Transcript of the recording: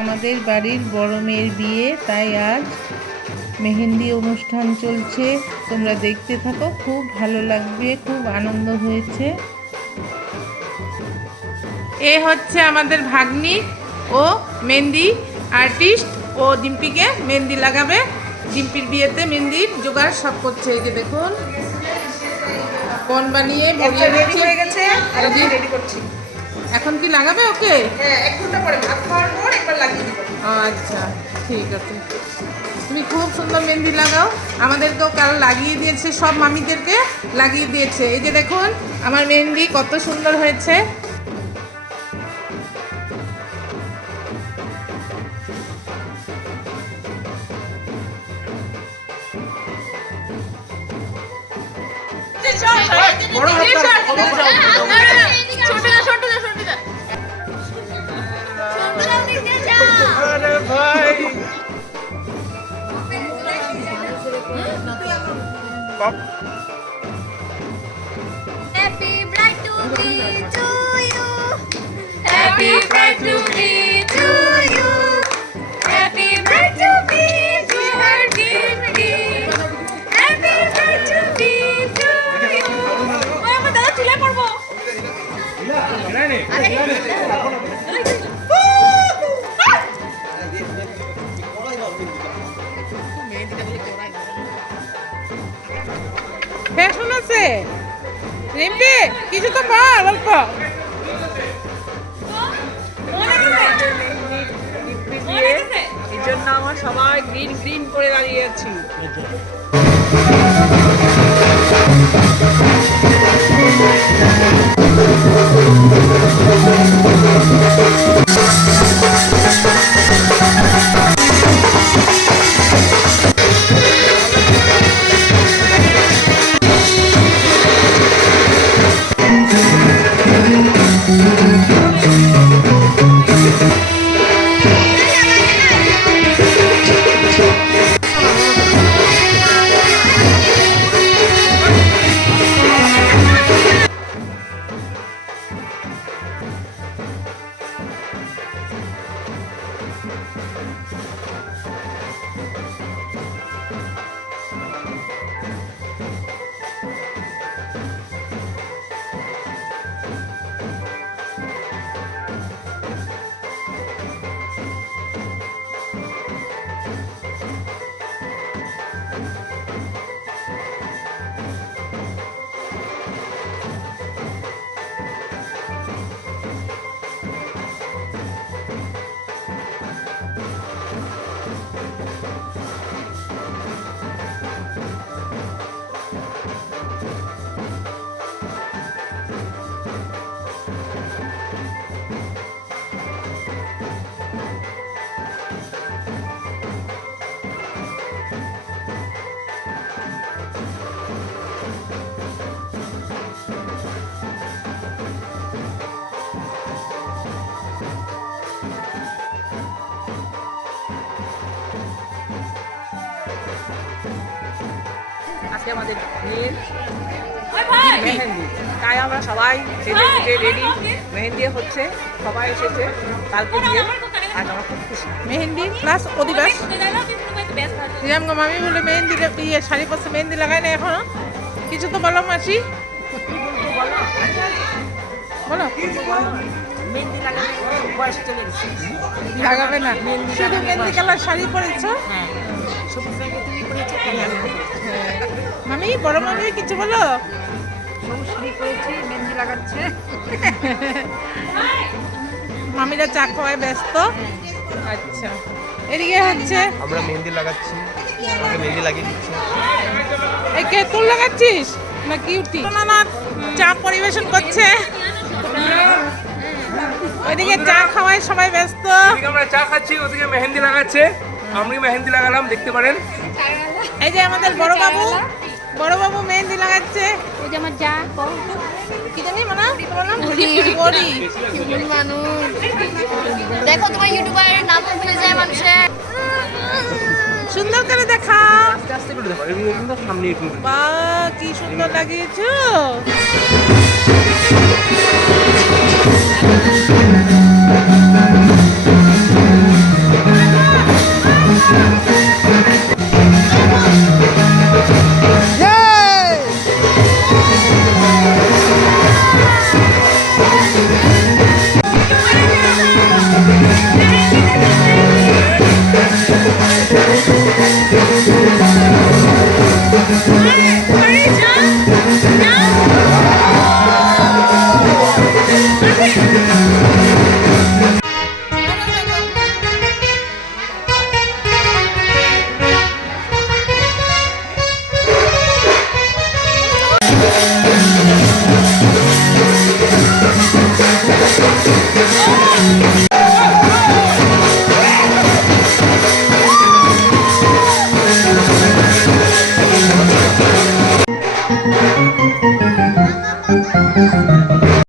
আমাদের বাড়ির বড় মেয়ের বিয়ে তাই আজ মেহেন্দি অনুষ্ঠান চলছে। তোমরা দেখতে থাকো খুব ভালো লাগবে খুব আনন্দ হয়েছে। এ হচ্ছে আমাদের ভাগ্নি ও মেহেন্দি আর্টিস্ট। ও ডিম্পিকে মেহেন্দি লাগাবে। ডিম্পির বিয়েতে মেহেন্দির জোগাড় সব করছে এই যে দেখুন। কোন বানিয়ে রেডি হয়ে গেছে আর রেডি করছি। এখন কি লাগাবে ওকে হ্যাঁ এক ঘণ্টা পরে ভাত খাওয়ার পর একবার লাগিয়ে দিব আচ্ছা ঠিক আছে তুমি খুব সুন্দর মেহেন্দি লাগাও আমাদেরকেও কারও লাগিয়ে দিয়েছে সব মামিদেরকে লাগিয়ে দিয়েছে এই যে দেখুন আমার মেহেন্দি কত সুন্দর হয়েছে বড় pop. Happy birthday to you. Happy birthday to you. তো বল অল্প এই জন্য আমার সবাই গ্রিন গ্রিন করে দাঁড়িয়ে আছি আজকে আমাদের মেয়ের মেহেন্দি। তাই আমরা সবাই সেজে গুজে রেডি মেহেন্দি হচ্ছে সবাই এসেছে কালকে দিয়ে আজ আমরা খুব খুশি। মেহেন্দি প্লাস অধিবাস। রিয়াম গো মামি বলে মেহেন্দি ইয়ে শাড়ি পরছে মেহেন্দি লাগায় না এখনও। কিছু তো বলো মাসি। বলো। লাগাবে না। শুধু মেহেন্দি কালার শাড়ি পরেছো? হ্যাঁ। মামি বড় মামি কিছু বলো? মামিরা চা খাওয়ায় ব্যস্ত। আচ্ছা। এদিকে হচ্ছে? আমরা মেহেন্দি লাগাচ্ছি আমাকে মেহেন্দি লাগিয়ে দিচ্ছি। এই কে তুল লাগাচ্ছিস? না কিউটি? না না চা পরিবেশন করছে। ওইদিকে চা খাওয়ায় সবাই ব্যস্ত। এদিকে আমরা চা খাচ্ছি ওদিকে মেহেন্দি লাগাচ্ছে। আমি মেহেন্দি লাগালাম দেখতে পারেন। এই যে আমাদের বড় বাবু। বড় বাবু মেহেন্দি লাগাচ্ছে। ওই যে আমার যা কি জানি মানে? দেখো তোমার ইউটিউবারের নাম ভুলে যায় মানুষের। সুন্দর করে দেখা আস্তে আস্তে করে দেখো এগুলো সামনে একটু বা কি সুন্দর লাগিয়েছো।